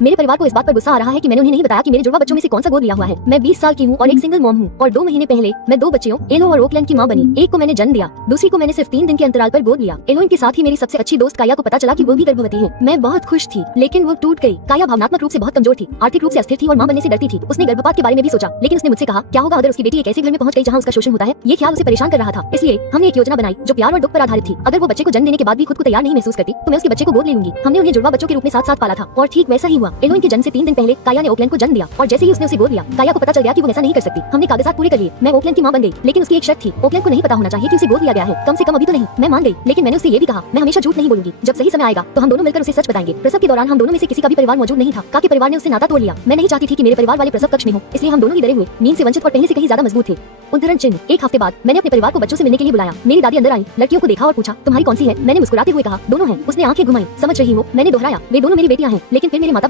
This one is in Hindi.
मेरे परिवार को इस बात पर गुस्सा आ रहा है कि मैंने उन्हें नहीं बताया कि मेरे जुड़वा बच्चों में से कौन सा गोद लिया हुआ है। मैं 20 साल की हूँ और एक सिंगल मॉम हूँ और 2 महीने पहले मैं 2 बच्चियों एलो और ओकलैंड की माँ बनी। एक को मैंने जन्म दिया, दूसरी को मैंने सिर्फ 3 दिन के अंतराल पर गोद लिया। एलोइन के साथ ही मेरी सबसे अच्छी दोस्त काया को पता चला कि वो भी गर्भवती है। मैं बहुत खुश थी, लेकिन वो टूट गई। काया भावनात्मक रूप से बहुत कमजोर थी, आर्थिक रूप से अस्थिर थी और माँ बनने से डरती थी। उसने गर्भपात के बारे में भी सोचा, लेकिन उसने मुझसे कहा क्या होगा अगर उसकी बेटी एक ऐसे घर में पहुंच गई जहाँ उसका शोषण होता है। ये ख्याल उसे परेशान कर रहा था। इसलिए हमने एक योजना बनाई जो प्यार और दुख पर आधारित थी। अगर वो बच्चे को जन्म देने के बाद भी खुद को तैयार नहीं महसूस करती तो मैं उसके बच्चे को गोद ले लूंगी। हमने उन्हें जुड़वा बच्चों के रूप में साथ साथ पाला था और ठीक वैसा ही हुआ। एलोइन के जन्म से 3 दिन पहले काया ने ओकलैंड को जन्म दिया और जैसे ही उसने उसे गोद लिया, काया को पता चल गया कि वो वैसा नहीं कर सकती। हमने कागजात पूरे कर लिए, मैं ओकलैंड की मां बन गई, लेकिन उसकी एक शर्त थी, ओकलैंड को नहीं पता होना चाहिए कि उसे गोद लिया गया है, कम से कम अभी तो नहीं। मैं मान गई, लेकिन मैंने उससे ये भी कहा मैं हमेशा झूठ नहीं बोलूंगी। जब सही समय आएगा तो हम दोनों मिलकर उसे सच बताएंगे। प्रसव के दौरान हम दोनों में से किसी का भी परिवार मौजूद नहीं था। का के परिवार ने उससे नाता तोड़ लिया। मैं नहीं चाहती थी कि मेरे परिवार वाले प्रसव कक्ष में हो, इसलिए हम दोनों ही डरे हुए, नींद से वंचित और पहले से कहीं ज्यादा मजबूत थे। उद्धरण चिन्ह। एक हफ्ते बाद मैंने अपने परिवार को बच्चों से मिलने के लिए बुलाया। मेरी दादी अंदर आई, लड़कियों को देखा और पूछा तुम्हारी कौन सी है। मैंने मुस्कुराते हुए कहा दोनों हैं। उसने आंखें घुमाई, समझ रही हो। मैंने दोहराया वे दोनों मेरी बेटियां हैं। लेकिन फिर मेरे माता